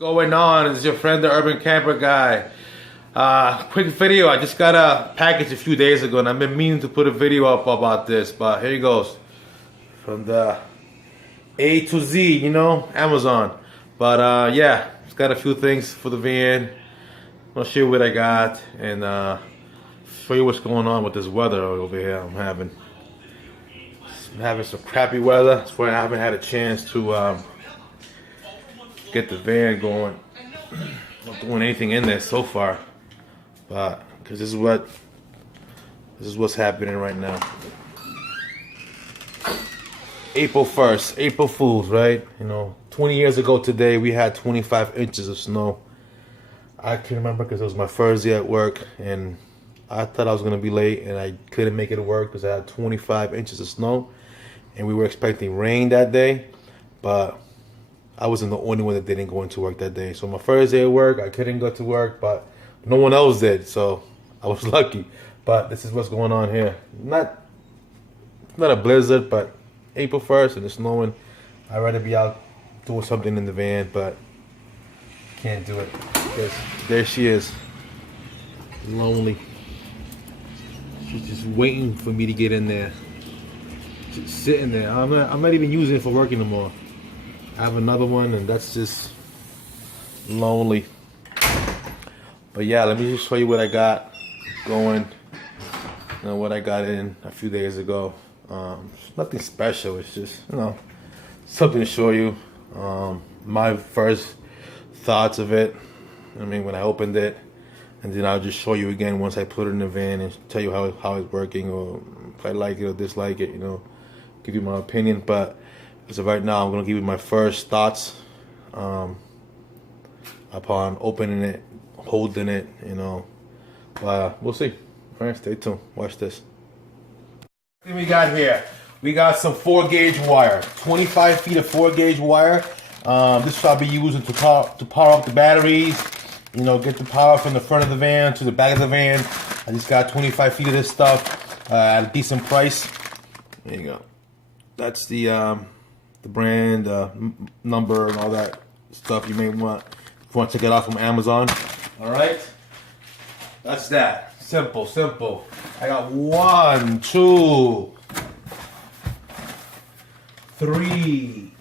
Going on? It's your friend, the Urban Camper Guy. Quick video. I just got a package a few days ago, and I've been meaning to put a video up about this, but here it goes. From the A to Z, you know, Amazon. But yeah, it's got a few things for the van. I'll show you what I got, and show you what's going on with this weather over here. I'm having some crappy weather. That's why I haven't had a chance to get the van going. Not doing anything in there so far, but because this is what's happening right now. April 1st, April Fools, right? You know, 20 years ago today we had 25 inches of snow. I can remember because it was my first day at work, and I thought I was gonna be late, and I couldn't make it work because I had 25 inches of snow, and we were expecting rain that day, but I wasn't the only one that didn't go into work that day. So my first day at work, I couldn't go to work, but no one else did, so I was lucky. But this is what's going on here. Not a blizzard, but April 1st and it's snowing. I'd rather be out doing something in the van, but can't do it because there she is, lonely. She's just waiting for me to get in there. Just sitting there. I'm not even using it for work anymore. I have another one, and that's just lonely. But yeah, let me just show you what I got going. You know, what I got in a few days ago. Nothing special. It's just, you know, something to show you. My first thoughts of it. I mean, when I opened it, and then I'll just show you again once I put it in the van and tell you how it's working, or if I like it or dislike it. You know, give you my opinion, but. So right now, I'm going to give you my first thoughts upon opening it, holding it, you know. We'll see. All right, stay tuned. Watch this. What we got here? We got some 4-gauge wire, 25 feet of 4-gauge wire. This I'll be using to power up the batteries, you know, get the power from the front of the van to the back of the van. I just got 25 feet of this stuff at a decent price. There you go. That's the brand, number, and all that stuff you may want if you want to check it out from Amazon. All right, that's that. Simple. I got 1, 2, 3,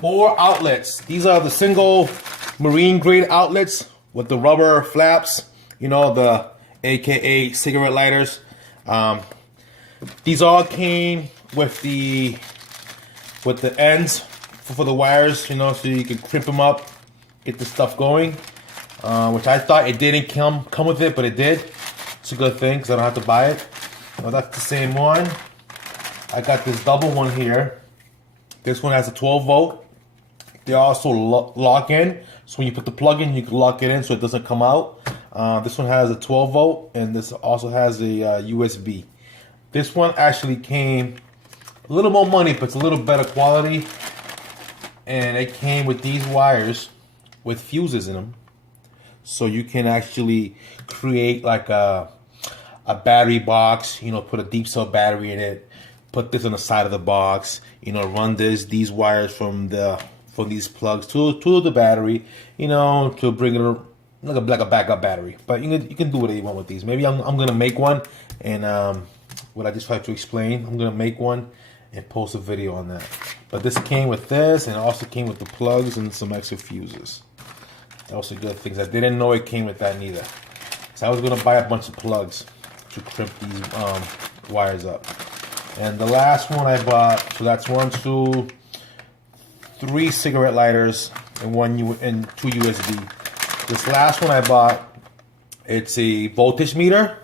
4 outlets. These are the single marine grade outlets with the rubber flaps. You know, the AKA cigarette lighters. These all came with the ends for the wires, you know, so you can crimp them up, get the stuff going. Which I thought it didn't come with it, but it did. It's a good thing because I don't have to buy it. Well, that's the same one. I got this double one here. This one has a 12 volt. They also lock in, so when you put the plug in, you can lock it in so it doesn't come out. This one has a 12 volt, and this also has a USB. This one actually came a little more money, but it's a little better quality. And it came with these wires with fuses in them. So you can actually create like a battery box, you know, put a deep cell battery in it, put this on the side of the box, you know, run these wires from these plugs to the battery, you know, to bring it like a backup battery. But you can do whatever you want with these. Maybe I'm gonna make one, and what I just tried to explain, I'm gonna make one and post a video on that. But this came with this, and it also came with the plugs and some extra fuses. Also good things. I didn't know it came with that neither. So I was gonna buy a bunch of plugs to crimp these wires up. And the last one I bought, so that's 1, 2, 3 cigarette lighters and 2 USB. This last one I bought, it's a voltage meter.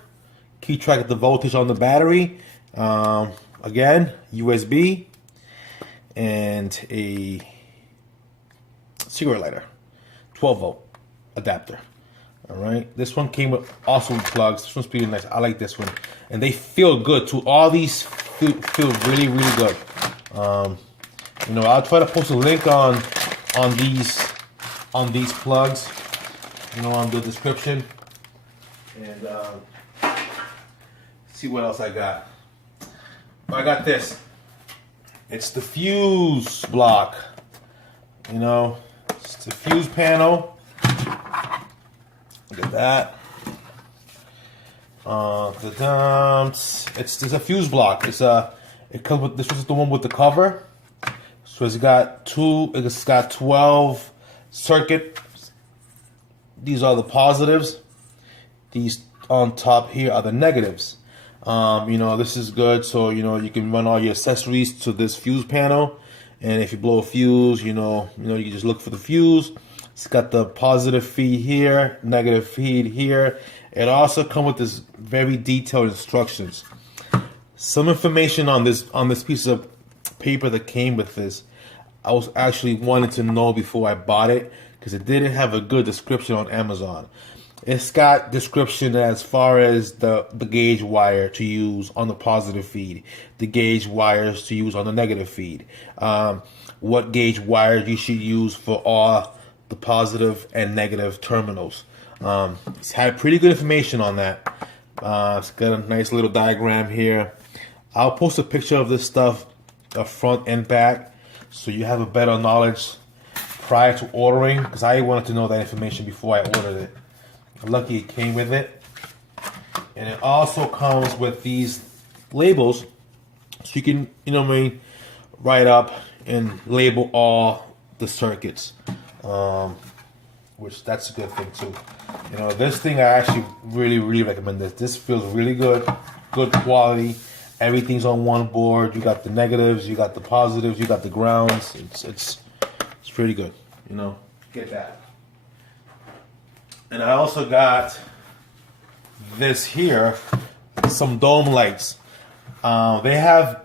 Keep track of the voltage on the battery. Again, USB and a cigarette lighter, 12 volt adapter. All right, this one came with awesome plugs. This one's pretty nice. I like this one, and they feel good too. All these feel really good. You know, I'll try to post a link on these plugs, you know, on the description, and see what else I got. I got this. It's the fuse block. You know, It's a fuse panel. Look at that. It's a fuse block. It comes with, this is the one with the cover. So it's got 12 circuit. These are the positives. These on top here are the negatives. This is good. So, you can run all your accessories to this fuse panel. And if you blow a fuse, you can just look for the fuse. It's got the positive feed here, negative feed here. It also comes with this very detailed instructions. Some information on this piece of paper that came with this, I was actually wanting to know before I bought it because it didn't have a good description on Amazon. It's got description as far as the gauge wire to use on the positive feed, the gauge wires to use on the negative feed, what gauge wires you should use for all the positive and negative terminals. It's had pretty good information on that. It's got a nice little diagram here. I'll post a picture of this stuff, front and back, so you have a better knowledge prior to ordering, because I wanted to know that information before I ordered it. Lucky it came with it. And it also comes with these labels, so you can, write up and label all the circuits. Which that's a good thing too. This thing I actually really recommend this. This feels really good quality. Everything's on one board. You got the negatives, you got the positives, you got the grounds. It's pretty good. Get that. And I also got this here, some dome lights. They have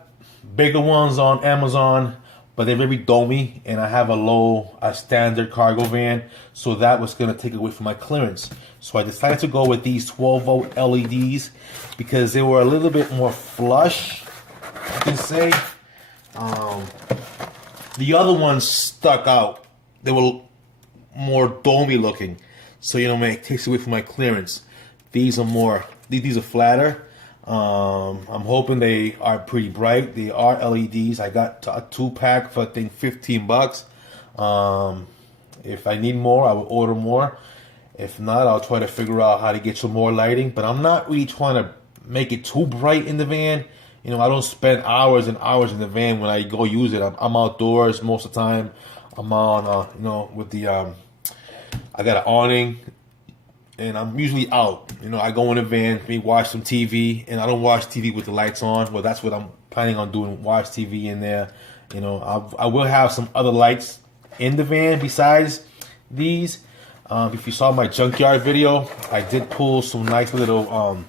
bigger ones on Amazon, but they're very domey, and I have a standard cargo van, so that was going to take away from my clearance. So I decided to go with these 12-volt LEDs because they were a little bit more flush, I can say. The other ones stuck out. They were more domey looking, so it takes away from my clearance. These are flatter. I'm hoping they are pretty bright. They are LEDs. I got a 2-pack for I think $15. If I need more, I will order more. If not, I'll try to figure out how to get some more lighting. But I'm not really trying to make it too bright in the van. I don't spend hours and hours in the van when I go use it. I'm outdoors most of the time. I'm on, with the I got an awning. And I'm usually out. I go in the van, maybe watch some TV, and I don't watch TV with the lights on. Well, that's what I'm planning on doing, watch TV in there. I will have some other lights in the van besides these. If you saw my junkyard video, I did pull some nice little,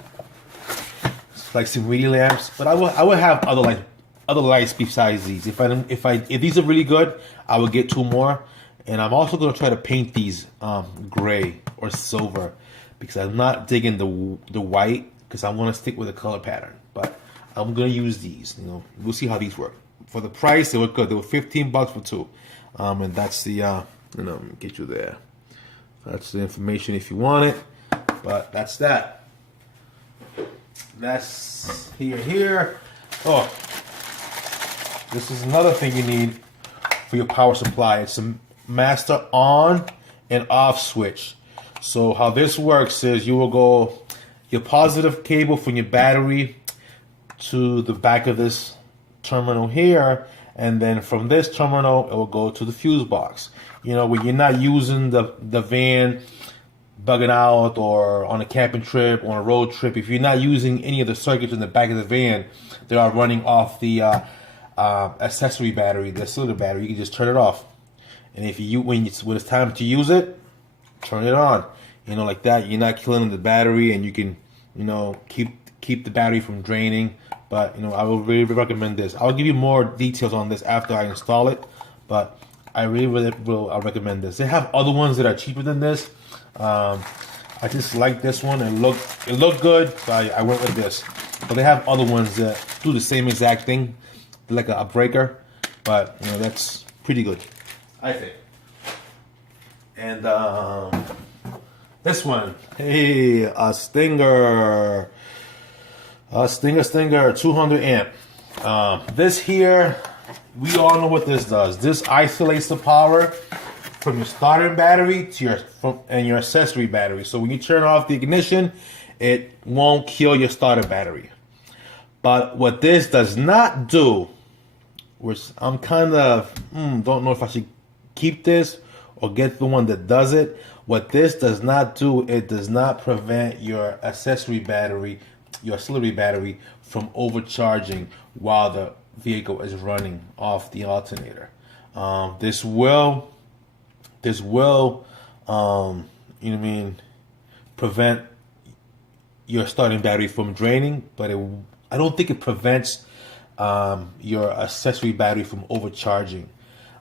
like some reedy lamps. But I will have other lights besides these. If these are really good, I will get 2 more. And I'm also going to try to paint these gray or silver because I'm not digging the white because I want to stick with the color pattern. But I'm going to use these. We'll see how these work. For the price, they were good. They were $15 for 2. And that's the, get you there. That's the information if you want it. But that's that. That's here. Oh, this is another thing you need for your power supply. It's a master on and off switch. So how this works is you will go your positive cable from your battery to the back of this terminal here, and then from this terminal it will go to the fuse box. When you're not using the van bugging out or on a camping trip or on a road trip, if you're not using any of the circuits in the back of the van that are running off the accessory battery, the cylinder battery, you can just turn it off. And when it's time to use it, turn it on. Like that. You're not killing the battery, and you can, keep the battery from draining. But I will really recommend this. I'll give you more details on this after I install it. But I really will recommend this. They have other ones that are cheaper than this. I just like this one. It looked good, so I went with this. But they have other ones that do the same exact thing, like a breaker. But that's pretty good, I think. And this one, hey, a Stinger 200 amp. This here, we all know what this does. This isolates the power from your starting battery to your accessory battery. So when you turn off the ignition, it won't kill your starter battery. But what this does not do, which I'm kind of don't know if I should keep this or get the one that does it. What this does not do, it does not prevent your accessory battery, your auxiliary battery, from overcharging while the vehicle is running off the alternator. This will prevent your starting battery from draining, but I don't think it prevents your accessory battery from overcharging.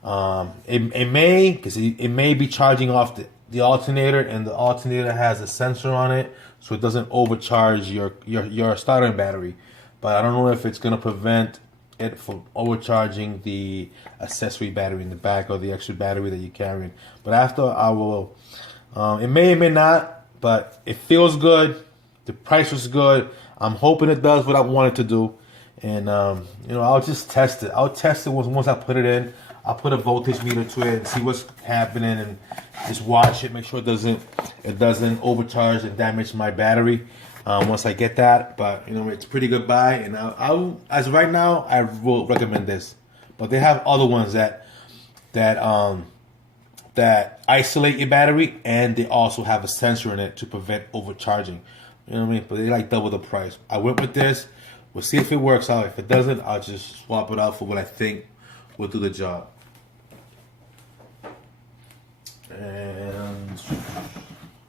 It may, because it may be charging off the alternator, and the alternator has a sensor on it, so it doesn't overcharge your starting battery. But I don't know if it's going to prevent it from overcharging the accessory battery in the back or the extra battery that you're carrying. But after, I will. It may not, but it feels good. The price was good. I'm hoping it does what I want it to do, and I'll just test it. I'll test it once I put it in. I'll put a voltage meter to it and see what's happening, and just watch it, make sure it doesn't overcharge and damage my battery. Once I get that, but it's a pretty good buy, and as of right now, I will recommend this. But they have other ones that isolate your battery, and they also have a sensor in it to prevent overcharging. You know what I mean? But they like double the price. I went with this. We'll see if it works out. If it doesn't, I'll just swap it out for what I think will do the job. And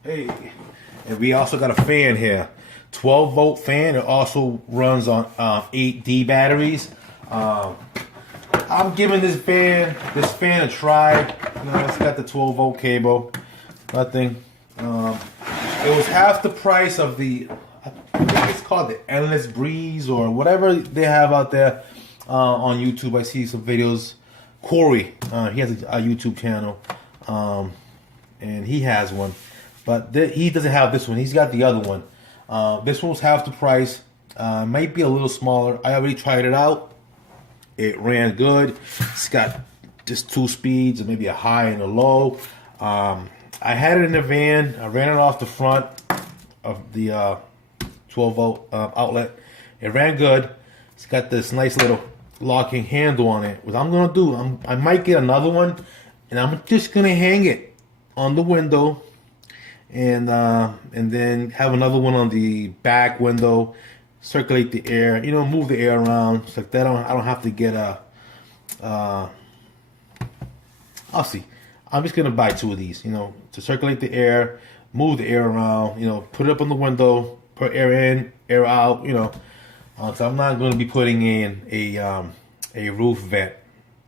hey, and we also got a fan here, 12-volt fan. It also runs on 8D batteries. I'm giving this fan a try. It's got the 12-volt cable. Nothing. It was half the price of the, I think it's called the Endless Breeze or whatever they have out there on YouTube. I see some videos. Corey, he has a YouTube channel, and he has one, but he doesn't have this one. He's got the other one. This one was half the price. Might be a little smaller. I already tried it out. It ran good. It's got just 2 speeds, and maybe a high and a low. I had it in the van. I ran it off the front of the 12-volt outlet. It ran good. It's got this nice little locking handle on it. What I'm gonna do, I might get another one, and I'm just gonna hang it on the window, and then have another one on the back window. Circulate the air, move the air around, so that I don't have to get I'll see. I'm just gonna buy 2 of these, to circulate the air, move the air around, put it up on the window, put air in, air out, so I'm not going to be putting in a roof vent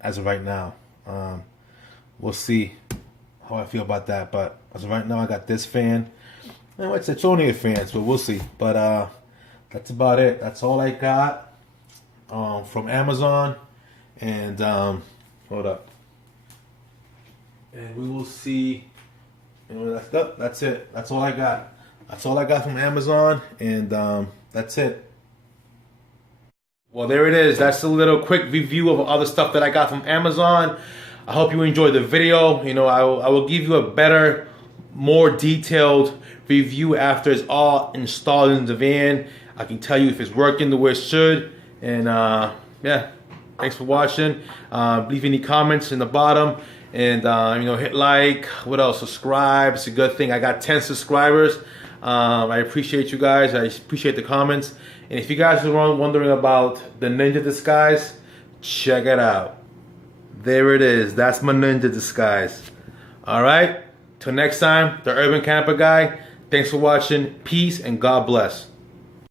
as of right now. We'll see how I feel about that, but as of right now, I got this fan. It's only a fan, so we'll see. But that's about it. That's all I got from Amazon, and hold up. And we will see. That's it. That's all I got. That's all I got from Amazon, and that's it. Well, there it is. That's a little quick review of other stuff that I got from Amazon. I hope you enjoyed the video. I will give you a better, more detailed review after it's all installed in the van. I can tell you if it's working the way it should. And yeah, thanks for watching. Leave any comments in the bottom. And hit like. What else? Subscribe. It's a good thing. I got 10 subscribers. I appreciate you guys. I appreciate the comments. And if you guys are wondering about the Ninja disguise, check it out. There it is. That's my Ninja disguise. Alright? Till next time, the Urban Camper Guy. Thanks for watching. Peace and God bless.